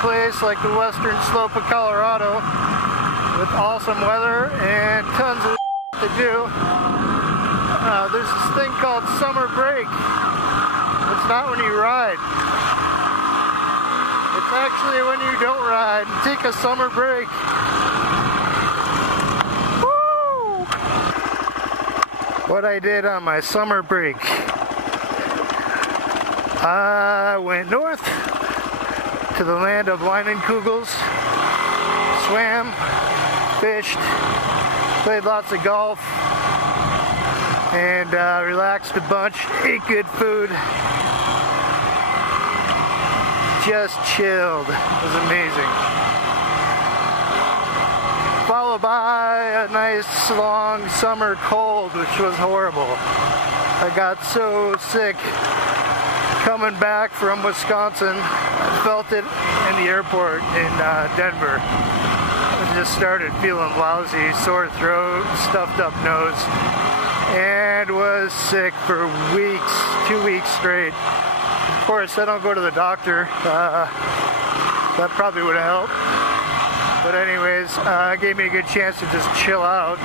Place like the western slope of Colorado with awesome weather and tons of to do. There's this thing called summer break. It's not when you ride. It's actually when you don't ride. Take a summer break. Woo! What I did on my summer break. I went north to the land of Leinenkugels, swam, fished, played lots of golf, and relaxed a bunch, ate good food, just chilled. It was amazing. Followed by a nice long summer cold, which was horrible. I got so sick coming back from Wisconsin. I felt it in the airport in Denver. I just started feeling lousy, sore throat, stuffed up nose, and was sick for weeks, 2 weeks straight. Of course, I don't go to the doctor. That probably would have helped. But anyways, it gave me a good chance to just chill out,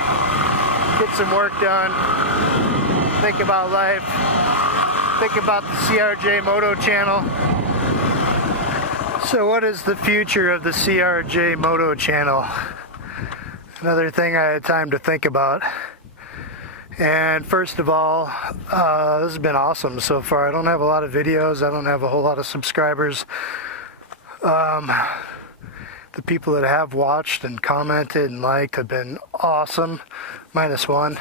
get some work done, think about life, think about the CRJ Moto channel. So what is the future of the CRJ Moto channel? Another thing I had time to think about. And first of all, this has been awesome so far. I don't have a lot of videos. I don't have a whole lot of subscribers. The people that have watched and commented and liked have been awesome, minus one.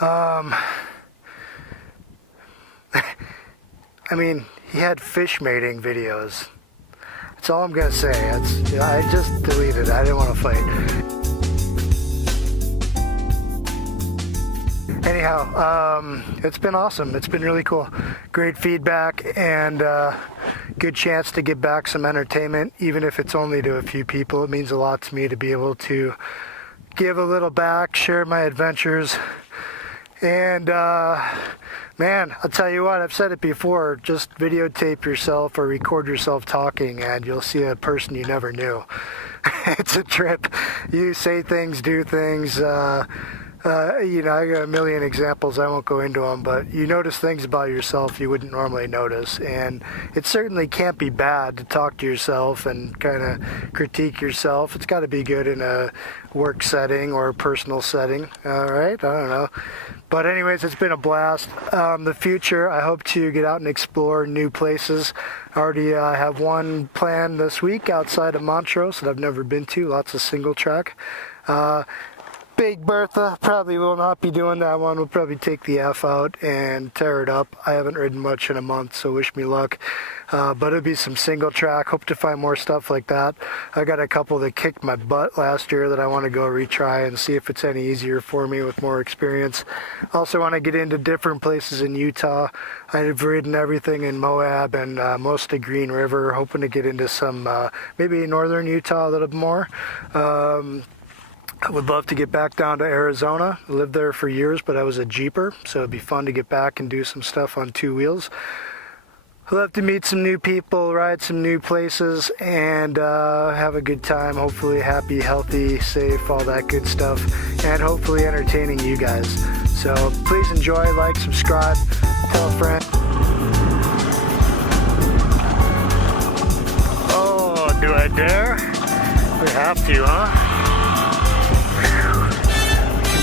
I mean, he had fish mating videos. That's all I'm gonna say. I just deleted it. I didn't want to fight. Anyhow, it's been awesome. It's been really cool. Great feedback and good chance to give back some entertainment, even if it's only to a few people. It means a lot to me to be able to give a little back, share my adventures. And man, I'll tell you what, I've said it before, just videotape yourself or record yourself talking and you'll see a person you never knew. It's a trip. You say things, do things, you know, I got a million examples, I won't go into them, but you notice things about yourself you wouldn't normally notice, and it certainly can't be bad to talk to yourself and kind of critique yourself. It's got to be good in a work setting or a personal setting, alright? I don't know. But anyways, it's been a blast. The future, I hope to get out and explore new places. I already have one planned this week outside of Montrose that I've never been to, lots of single track. Big Bertha, probably will not be doing that one. We'll probably take the F out and tear it up. I haven't ridden much in a month, so wish me luck. But it'll be some single track. Hope to find more stuff like that. I got a couple that kicked my butt last year that I want to go retry and see if it's any easier for me with more experience. Also want to get into different places in Utah. I've ridden everything in Moab and most of Green River. Hoping to get into some, maybe northern Utah a little more. I would love to get back down to Arizona. I lived there for years, but I was a Jeeper, so it'd be fun to get back and do some stuff on two wheels. I'd love to meet some new people, ride some new places, and have a good time. Hopefully happy, healthy, safe, all that good stuff, and hopefully entertaining you guys. So please enjoy, like, subscribe, tell a friend. Oh, do I dare? We have to, huh?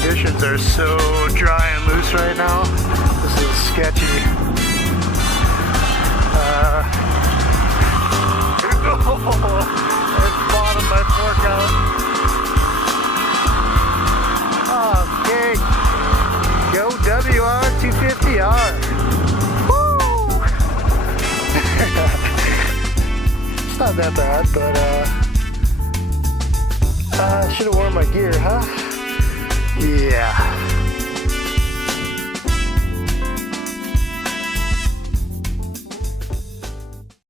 Conditions are so dry and loose right now. This is sketchy. Let's bottom my fork out. Okay. Go WR250R. Woo! It's not that bad, but I should have worn my gear, huh? Yeah.